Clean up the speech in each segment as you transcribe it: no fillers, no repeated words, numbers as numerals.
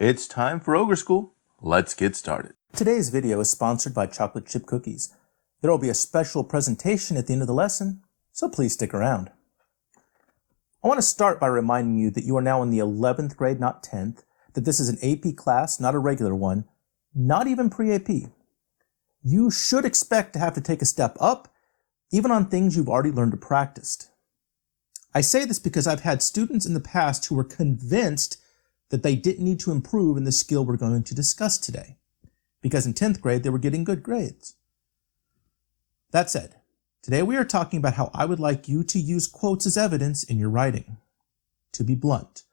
It's time for Ogre School. Let's get started. Today's video is sponsored by chocolate chip cookies. There will be a special presentation at the end of the lesson, so please stick around. I want to start by reminding you that you are now in the 11th grade, not 10th, that this is an AP class, not a regular one, not even pre-AP. You should expect to have to take a step up, even on things you've already learned or practiced. I say this because I've had students in the past who were convinced that they didn't need to improve in the skill we're going to discuss today, because in 10th grade they were getting good grades. That said, today we are talking about how I would like you to use quotes as evidence in your writing. To be blunt,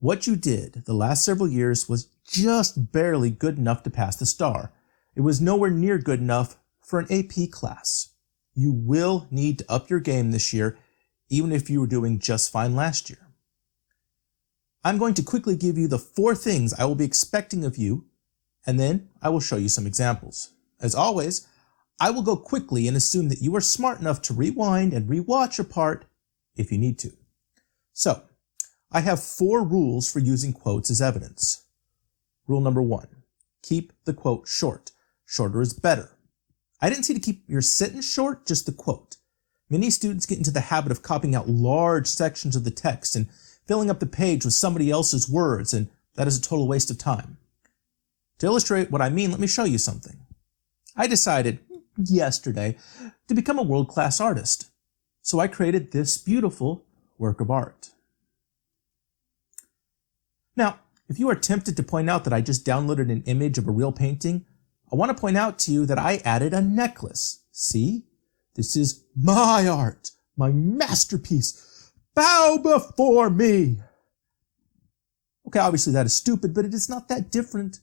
what you did the last several years was just barely good enough to pass the STAR. It was nowhere near good enough for an AP class. You will need to up your game this year, even if you were doing just fine last year. I'm going to quickly give you the 4 things I will be expecting of you, and then I will show you some examples. As always, I will go quickly and assume that you are smart enough to rewind and rewatch a part if you need to. So, I have 4 rules for using quotes as evidence. Rule number 1, keep the quote short. Shorter is better. I didn't say to keep your sentence short, just the quote. Many students get into the habit of copying out large sections of the text and filling up the page with somebody else's words, and that is a total waste of time. To illustrate what I mean, let me show you something. I decided yesterday to become a world-class artist, so I created this beautiful work of art. Now, if you are tempted to point out that I just downloaded an image of a real painting, I want to point out to you that I added a necklace. See? This is my art, my masterpiece. Bow before me. Okay, obviously that is stupid, but it is not that different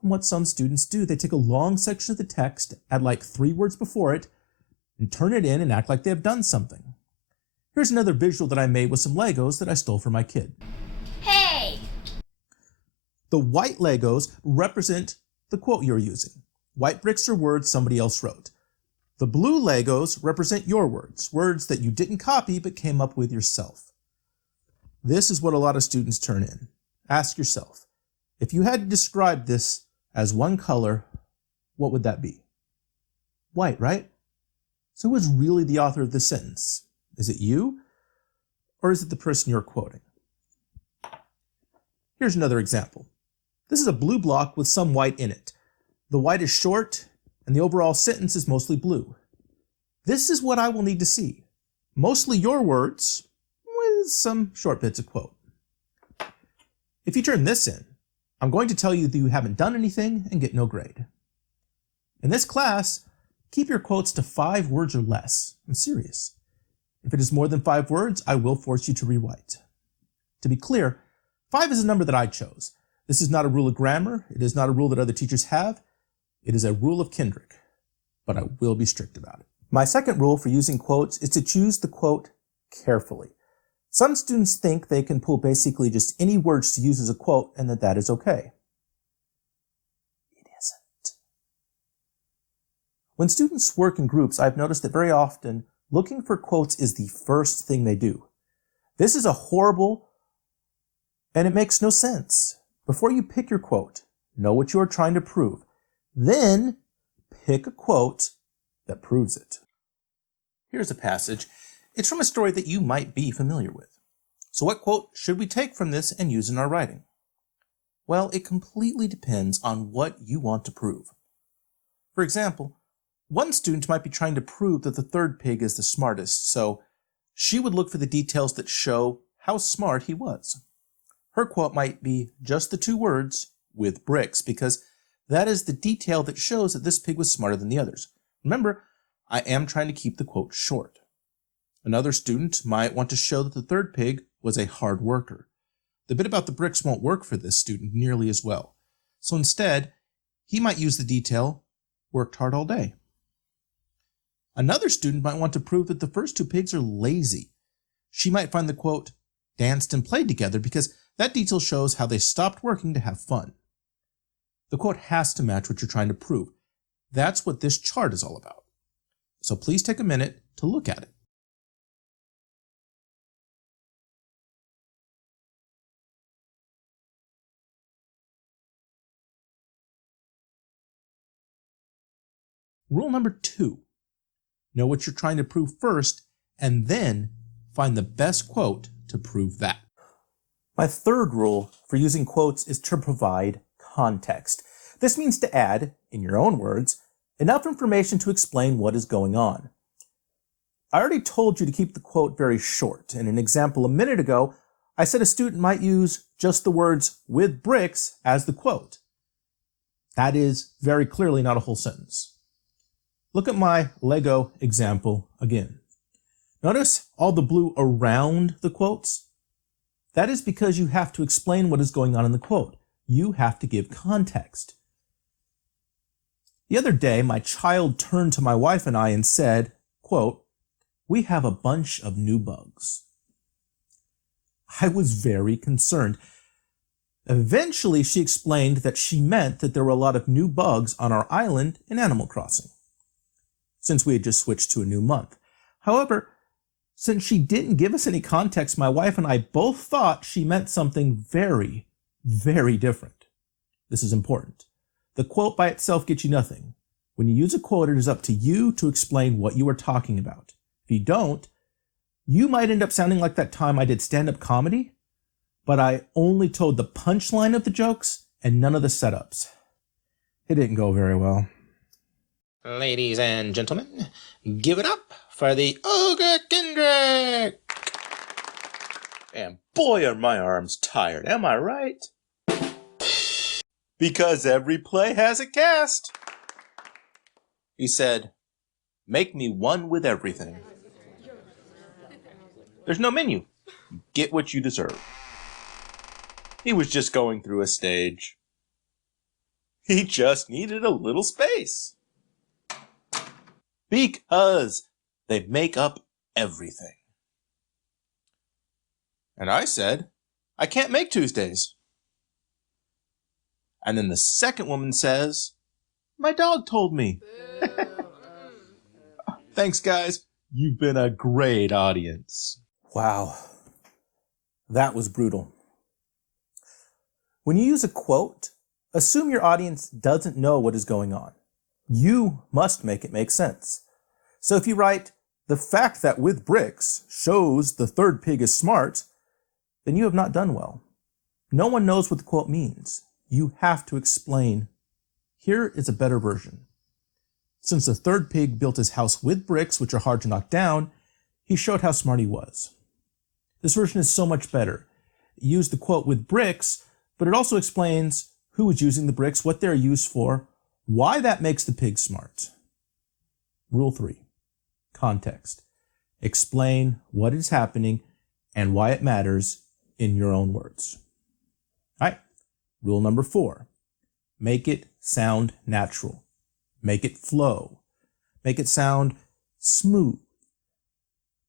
from what some students do. They take a long section of the text, add like 3 words before it, and turn it in and act like they have done something. Here's another visual that I made with some Legos that I stole from my kid. Hey! The white Legos represent the quote you're using. White bricks are words somebody else wrote. The blue Legos represent your words, words that you didn't copy but came up with yourself. This is what a lot of students turn in. Ask yourself, if you had to describe this as one color, what would that be? White, right? So who is really the author of this sentence? Is it you, or is it the person you're quoting? Here's another example. This is a blue block with some white in it. The white is short, and the overall sentence is mostly blue. This is what I will need to see. Mostly your words, with some short bits of quote. If you turn this in, I'm going to tell you that you haven't done anything and get no grade. In this class, keep your quotes to 5 words or less. I'm serious. If it is more than 5 words, I will force you to rewrite. To be clear, 5 is a number that I chose. This is not a rule of grammar. It is not a rule that other teachers have. It is a rule of Kendrick, but I will be strict about it. My second rule for using quotes is to choose the quote carefully. Some students think they can pull basically just any words to use as a quote and that is okay. It isn't. When students work in groups, I've noticed that very often looking for quotes is the first thing they do. This is a horrible, and it makes no sense. Before you pick your quote, know what you are trying to prove. Then pick a quote that proves it. Here's a passage. It's from a story that you might be familiar with. So what quote should we take from this and use in our writing? Well, it completely depends on what you want to prove. For example, one student might be trying to prove that the third pig is the smartest, so she would look for the details that show how smart he was. Her quote might be just the 2 words, with bricks, because that is the detail that shows that this pig was smarter than the others. Remember, I am trying to keep the quote short. Another student might want to show that the third pig was a hard worker. The bit about the bricks won't work for this student nearly as well. So instead, he might use the detail, worked hard all day. Another student might want to prove that the first 2 pigs are lazy. She might find the quote, danced and played together, because that detail shows how they stopped working to have fun. The quote has to match what you're trying to prove. That's what this chart is all about. So please take a minute to look at it. Rule number 2, know what you're trying to prove first, and then find the best quote to prove that. My third rule for using quotes is to provide context. This means to add, in your own words, enough information to explain what is going on. I already told you to keep the quote very short. In an example a minute ago, I said a student might use just the words "with bricks" as the quote. That is very clearly not a whole sentence. Look at my Lego example again. Notice all the blue around the quotes? That is because you have to explain what is going on in the quote. You have to give context. The other day, my child turned to my wife and I and said, quote, "We have a bunch of new bugs." I was very concerned. Eventually, she explained that she meant that there were a lot of new bugs on our island in Animal Crossing, since we had just switched to a new month. However, since she didn't give us any context, my wife and I both thought she meant something very, very different. This is important. The quote by itself gets you nothing. When you use a quote, it is up to you to explain what you are talking about. If you don't, you might end up sounding like that time I did stand-up comedy, but I only told the punchline of the jokes and none of the setups. It didn't go very well. Ladies and gentlemen, give it up for the Ogre Kendrick! And boy, are my arms tired, am I right? Because every play has a cast. He said, "Make me one with everything." There's no menu. Get what you deserve. He was just going through a stage. He just needed a little space. Because they make up everything. And I said, "I can't make Tuesdays." And then the second woman says, "My dog told me." Thanks, guys. You've been a great audience. Wow, that was brutal. When you use a quote, assume your audience doesn't know what is going on. You must make it make sense. So if you write, "The fact that with bricks shows the third pig is smart," then you have not done well. No one knows what the quote means. You have to explain. Here is a better version. Since the third pig built his house with bricks, which are hard to knock down, he showed how smart he was. This version is so much better. It used the quote "with bricks," but it also explains who is using the bricks, what they're used for, why that makes the pig smart. Rule 3, context. Explain what is happening and why it matters in your own words. All right. Rule number 4, make it sound natural. Make it flow. Make it sound smooth.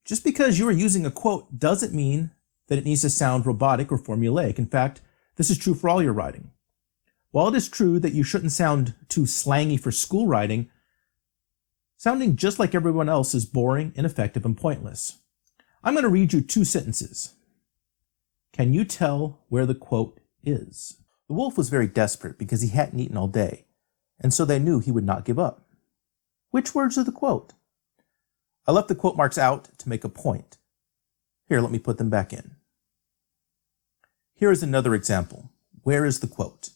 Just because you are using a quote doesn't mean that it needs to sound robotic or formulaic. In fact, this is true for all your writing. While it is true that you shouldn't sound too slangy for school writing, sounding just like everyone else is boring, ineffective, and pointless. I'm going to read you 2 sentences. Can you tell where the quote is? The wolf was very desperate because he hadn't eaten all day, and so they knew he would not give up. Which words are the quote? I left the quote marks out to make a point. Here, let me put them back in. Here is another example. Where is the quote?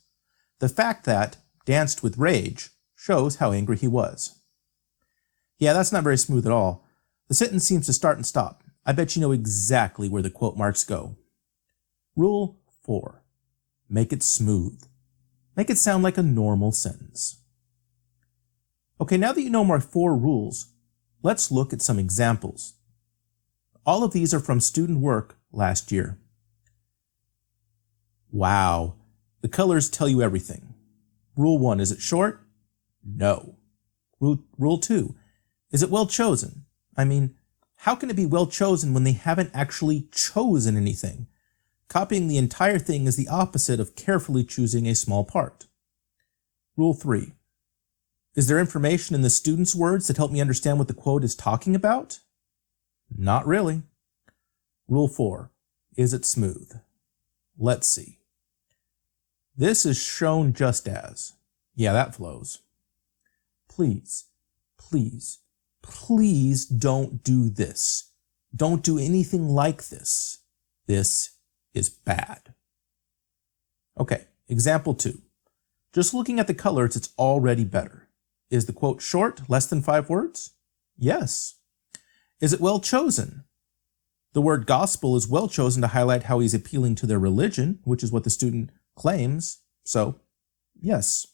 The fact that danced with rage shows how angry he was. Yeah, that's not very smooth at all. The sentence seems to start and stop. I bet you know exactly where the quote marks go. Rule 4. Make it smooth. Make it sound like a normal sentence. Okay, now that you know my 4 rules, let's look at some examples. All of these are from student work last year. Wow, the colors tell you everything. Rule 1, is it short? No. Rule 2, is it well chosen? I mean, how can it be well chosen when they haven't actually chosen anything? Copying the entire thing is the opposite of carefully choosing a small part. Rule 3, is there information in the student's words that help me understand what the quote is talking about? Not really. Rule 4, is it smooth? Let's see. This is shown just as. Yeah, that flows. Please, please, please don't do this. Don't do anything like this. This is bad. Okay, example 2. Just looking at the colors, it's already better. Is the quote short, less than 5 words? Yes. Is it well chosen? The word gospel is well chosen to highlight how he's appealing to their religion, which is what the student claims. So, yes.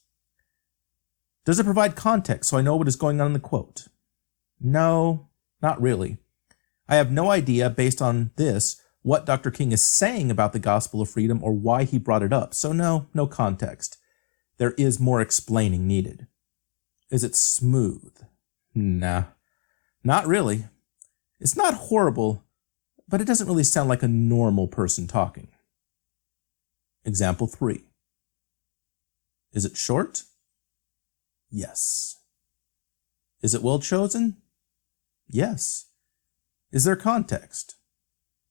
Does it provide context so I know what is going on in the quote? No, not really. I have no idea, based on this, what Dr. King is saying about the gospel of freedom or why he brought it up. So no context. There is more explaining needed. Is it smooth? Nah, not really. It's not horrible, but it doesn't really sound like a normal person talking. Example 3. Is it short? Yes. Is it well chosen? Yes. Is there context?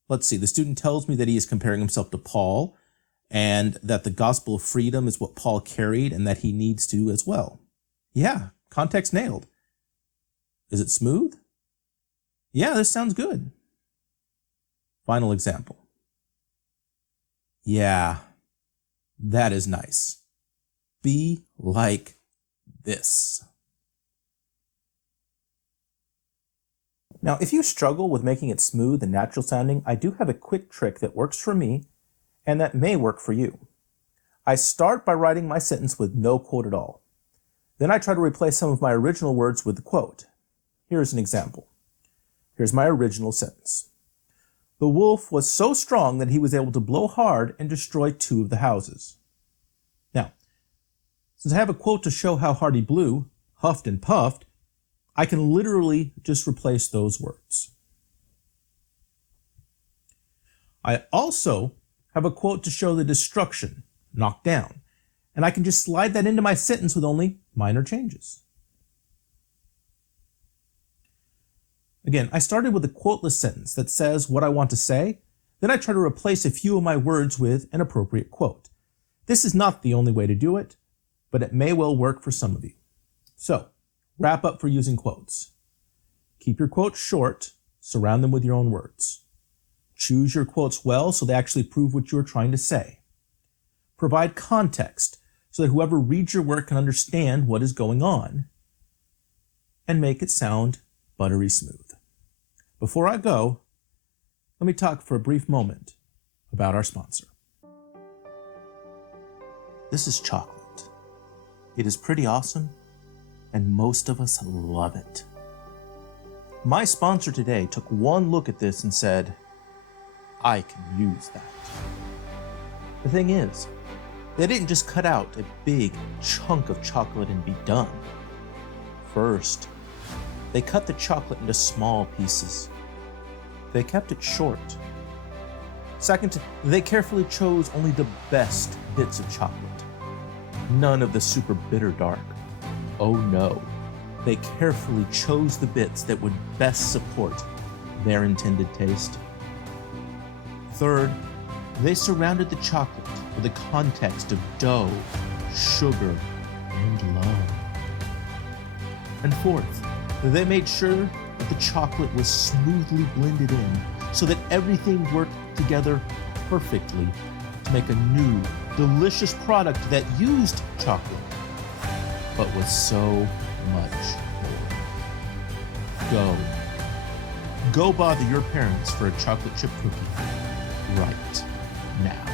Let's see, the student tells me that he is comparing himself to Paul and that the gospel of freedom is what Paul carried and that he needs to as well. Yeah, context nailed. Is it smooth? Yeah, this sounds good. Final example. Yeah, that is nice. Be like this. Now, if you struggle with making it smooth and natural sounding, I do have a quick trick that works for me and that may work for you. I start by writing my sentence with no quote at all. Then I try to replace some of my original words with the quote. Here's an example. Here's my original sentence. The wolf was so strong that he was able to blow hard and destroy 2 of the houses. Now, since I have a quote to show how hard he blew, huffed and puffed, I can literally just replace those words. I also have a quote to show the destruction, knocked down, and I can just slide that into my sentence with only minor changes. Again, I started with a quoteless sentence that says what I want to say, then I try to replace a few of my words with an appropriate quote. This is not the only way to do it, but it may well work for some of you. So, wrap up for using quotes. Keep your quotes short, surround them with your own words. Choose your quotes well so they actually prove what you're trying to say. Provide context so that whoever reads your work can understand what is going on. And make it sound buttery smooth. Before I go, let me talk for a brief moment about our sponsor. This is chocolate. It is pretty awesome, and most of us love it. My sponsor today took one look at this and said, I can use that. The thing is, they didn't just cut out a big chunk of chocolate and be done. First, they cut the chocolate into small pieces. They kept it short. Second, they carefully chose only the best bits of chocolate. None of the super bitter dark. Oh no, they carefully chose the bits that would best support their intended taste. Third, they surrounded the chocolate with a context of dough, sugar, and love. And fourth, they made sure that the chocolate was smoothly blended in so that everything worked together perfectly to make a new, delicious product that used chocolate, but was so much more. Go bother your parents for a chocolate chip cookie right now.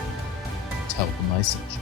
Tell them I sent you.